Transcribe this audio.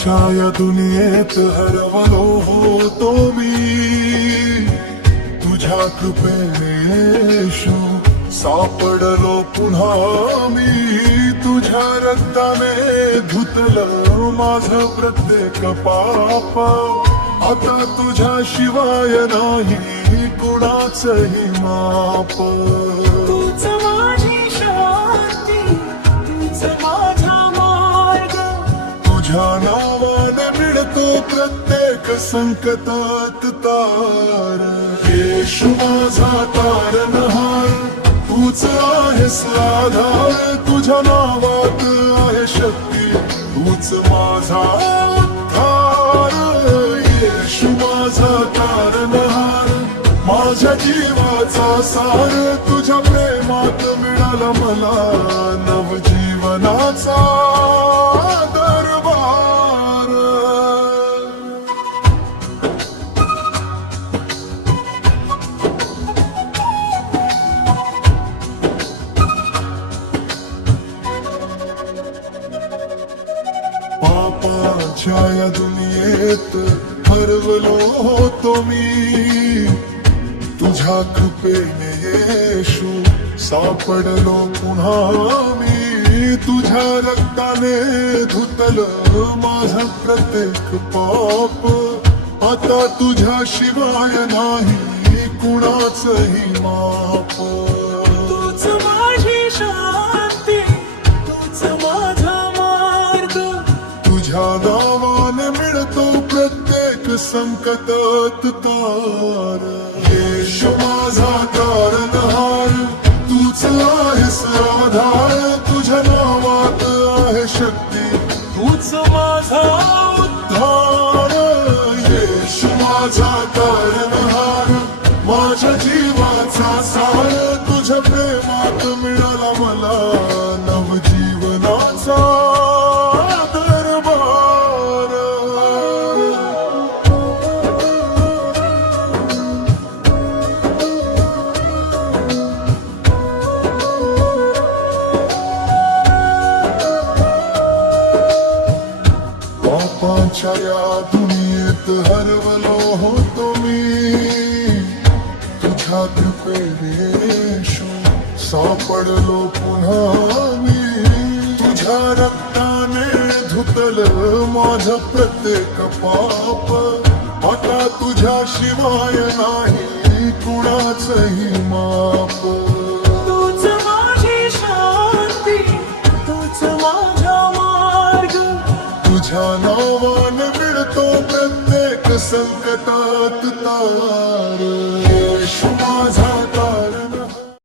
पापाच्या या दुनियेत हरवलो होतो मी, तुझ्या कृपेने येशू सापडलो पुन्हा मी. तुझ्या रक्ताने धुतलं माझं प्रत्येक पाप, आता तुझ्या शिवाय नाही कुणाचंही माप. तूच माझी शांती, तूच माझा मार्ग, तुझ्या नावाने मिळतो प्रत्येक संकटात तार. येशू माझा तारणहार, तूच आहेस आधार. तुझ्या नावात आहे शक्ती, तूच माझा उद्धार. येशू माझा तारणहार, माझ्या जीवाचा सार. तुझ्या प्रेमात मिळाला मला नवजीवनाचा दरबार. पापाच्या या दुनियेत हरवलो होतो मी, तुझ्या कृपेने येशू सापडलो पुन्हा मी. तुझ्या रक्ताने धुतलं माझं प्रत्येक पाप, आता तुझ्या शिवाय नाही कुणाचंही माप. तूच माझी शांती, तूच माझा मार्ग, तुझ्या नावाने मिळतो प्रत्येक संकटात तार. येशू माझा तारणहार, तूच आहेस आधार. तुझ्या नावात आहे शक्ती, तूच माझा उद्धार. येशू माझा तारणहार, माझ्या जीवाचा सार. तुझ्या प्रेमात मिळाला मला नवजीवनाचा दरबार. पापाच्या या दुनियेत हरवलो होतो मी, तुझ्या कृपेने येशू सापडलो पुन्हा मी. तुझ्या रक्ताने धुतलं माझं प्रत्येक पाप, आता तुझ्या शिवाय नाही कुणाचंही माप. तूच माझी शांती, तूच माझा मार्ग, तुझ्या नावाने मिळतो प्रत्येक संकटात तार.